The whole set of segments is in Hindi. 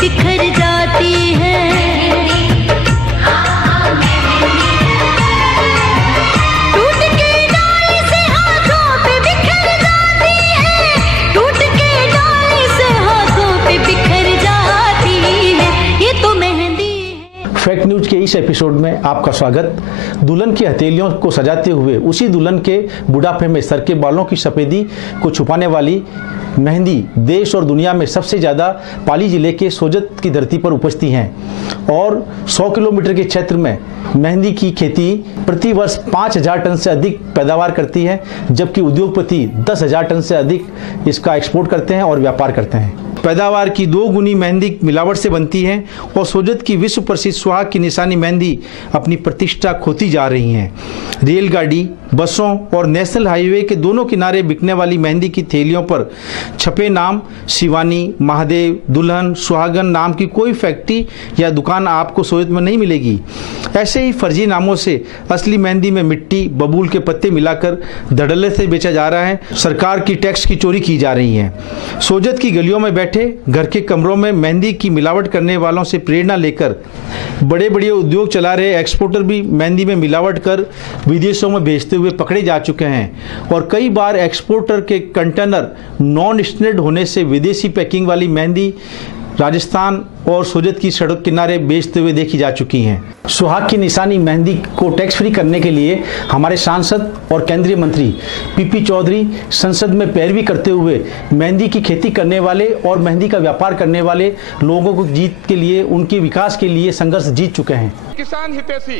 बिखर जाती है। टूट के डाली से हाथों पे बिखर जाती है, टूट के डाली से हाथों पे बिखर जाती है, ये तो मेहंदी है। फैक्ट न्यूज के इस एपिसोड में आपका स्वागत। दुल्हन की हथेलियों को सजाते हुए उसी दुल्हन के बुढ़ापे में सर के बालों की सफेदी को छुपाने वाली मेहंदी देश और दुनिया में सबसे ज़्यादा पाली जिले के सोजत की धरती पर उपजती हैं और 100 किलोमीटर के क्षेत्र में मेहंदी की खेती प्रति वर्ष 5,000 टन से अधिक पैदावार करती है, जबकि उद्योगपति 10,000 टन से अधिक इसका एक्सपोर्ट करते हैं और व्यापार करते हैं। पैदावार की 2 गुनी मेहंदी मिलावट से बनती है और सोजत की विश्व प्रसिद्ध सुहाग की निशानी मेहंदी अपनी प्रतिष्ठा खोती जा रही है। रेलगाड़ी, बसों और नेशनल हाईवे के दोनों किनारे बिकने वाली मेहंदी की थैलियों पर छपे नाम शिवानी, महादेव, दुल्हन, सुहागन नाम की कोई फैक्ट्री या दुकान आपको सोजत में नहीं मिलेगी। ऐसे ही फर्जी नामों से असली मेहंदी में मिट्टी, बबूल के पत्ते मिलाकर धड़ल्ले से बेचा जा रहा है। सरकार की टैक्स की चोरी की जा रही है। सोजत की गलियों में बैठे घर के कमरों में मेहंदी की मिलावट करने वालों से प्रेरणा लेकर बड़े बड़े उद्योग चला रहे एक्सपोर्टर भी मेहंदी में मिलावट कर विदेशों में भेजते हुए पकड़े जा चुके हैं और कई बार एक्सपोर्टर के कंटेनर नॉन स्टैंडर्ड होने से विदेशी पैकिंग वाली मेहंदी राजस्थान और सोजत की सड़क किनारे बेचते हुए देखी जा चुकी हैं। सुहाग की निशानी मेहंदी को टैक्स फ्री करने के लिए हमारे सांसद और केंद्रीय मंत्री पीपी चौधरी संसद में पैरवी करते हुए मेहंदी की खेती करने वाले और मेहंदी का व्यापार करने वाले लोगों को जीत के लिए, उनके विकास के लिए संघर्ष जीत चुके हैं। किसान हितैषी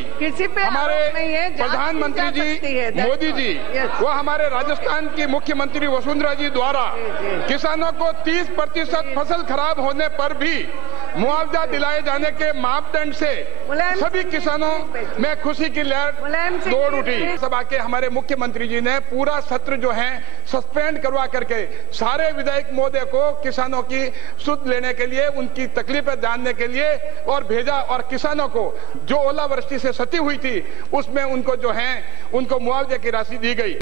हमारे प्रधानमंत्री जी मोदी जी वो हमारे राजस्थान की मुख्यमंत्री वसुंधरा जी द्वारा किसानों को 30% फसल खराब होने पर भी मुआवजा दिलाए जाने के मापदंड से सभी किसानों में खुशी की लहर दौड़ उठी। सभा के हमारे मुख्यमंत्री जी ने पूरा सत्र जो है सस्पेंड करवा करके सारे विधायक महोदय को किसानों की सुध लेने के लिए, उनकी तकलीफें जानने के लिए और भेजा और किसानों को जो ओलावृष्टि से क्षति हुई थी उसमें उनको जो है उनको मुआवजे की राशि दी गई।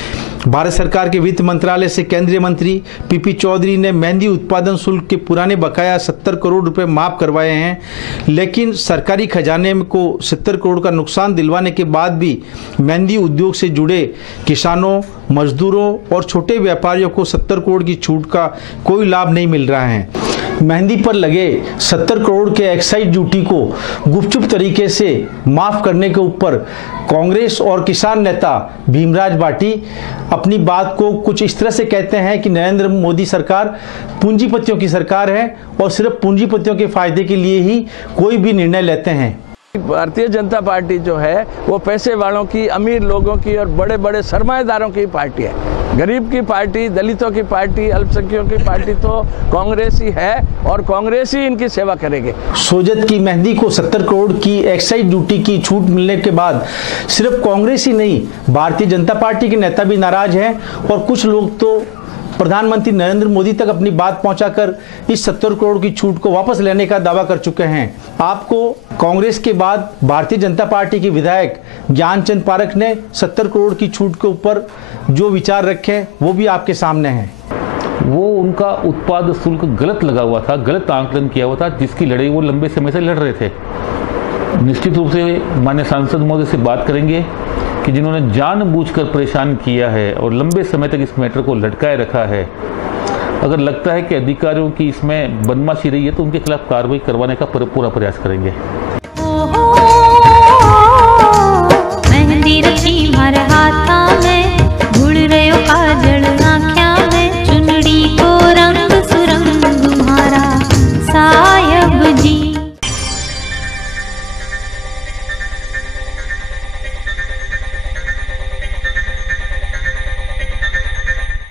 भारत सरकार के वित्त मंत्रालय से केंद्रीय मंत्री पीपी चौधरी ने मेहंदी उत्पादन शुल्क के पुराने बकाया 70 करोड़ रुपए माफ करवाए हैं, लेकिन सरकारी खजाने को 70 करोड़ का नुकसान दिलवाने के बाद भी मेहंदी उद्योग से जुड़े किसानों, मजदूरों और छोटे व्यापारियों को 70 करोड़ की छूट का कोई लाभ नहीं मिल रहा है। मेहंदी पर लगे 70 करोड़ के एक्साइज ड्यूटी को गुपचुप तरीके से माफ करने के ऊपर कांग्रेस और किसान नेता भीमराज बाटी अपनी बात को कुछ इस तरह से कहते हैं कि नरेंद्र मोदी सरकार पूंजीपतियों की सरकार है और सिर्फ पूंजीपतियों के फायदे के लिए ही कोई भी निर्णय लेते हैं। भारतीय जनता पार्टी जो है वो पैसे वालों की, अमीर लोगों की और बड़े बड़े सरमाएदारों की पार्टी है। गरीब की पार्टी, दलितों की पार्टी, अल्पसंख्यकों की पार्टी तो कांग्रेस ही है और कांग्रेस ही इनकी सेवा करेंगे। सोजत की मेहंदी को 70 करोड़ की एक्साइज ड्यूटी की छूट मिलने के बाद सिर्फ कांग्रेस ही नहीं, भारतीय जनता पार्टी के नेता भी नाराज हैं और कुछ लोग तो प्रधानमंत्री नरेंद्र मोदी तक अपनी बात पहुंचाकर इस 70 करोड़ की छूट को वापस लेने का दावा कर चुके हैं। आपको कांग्रेस के बाद भारतीय जनता पार्टी के विधायक ज्ञानचंद पारख ने 70 करोड़ की छूट के ऊपर जो विचार रखे वो भी आपके सामने हैं। वो उनका उत्पाद शुल्क गलत लगा हुआ था, गलत आंकलन किया हुआ था, जिसकी लड़ाई वो लंबे समय से लड़ रहे थे। निश्चित रूप से माननीय सांसद महोदय से बात करेंगे कि जिन्होंने जानबूझकर परेशान किया है और लंबे समय तक इस मैटर को लटकाए रखा है। अगर लगता है कि अधिकारियों की इसमें बदमाशी रही है तो उनके खिलाफ कार्रवाई करवाने का पूरा प्रयास करेंगे। मेहंदी रची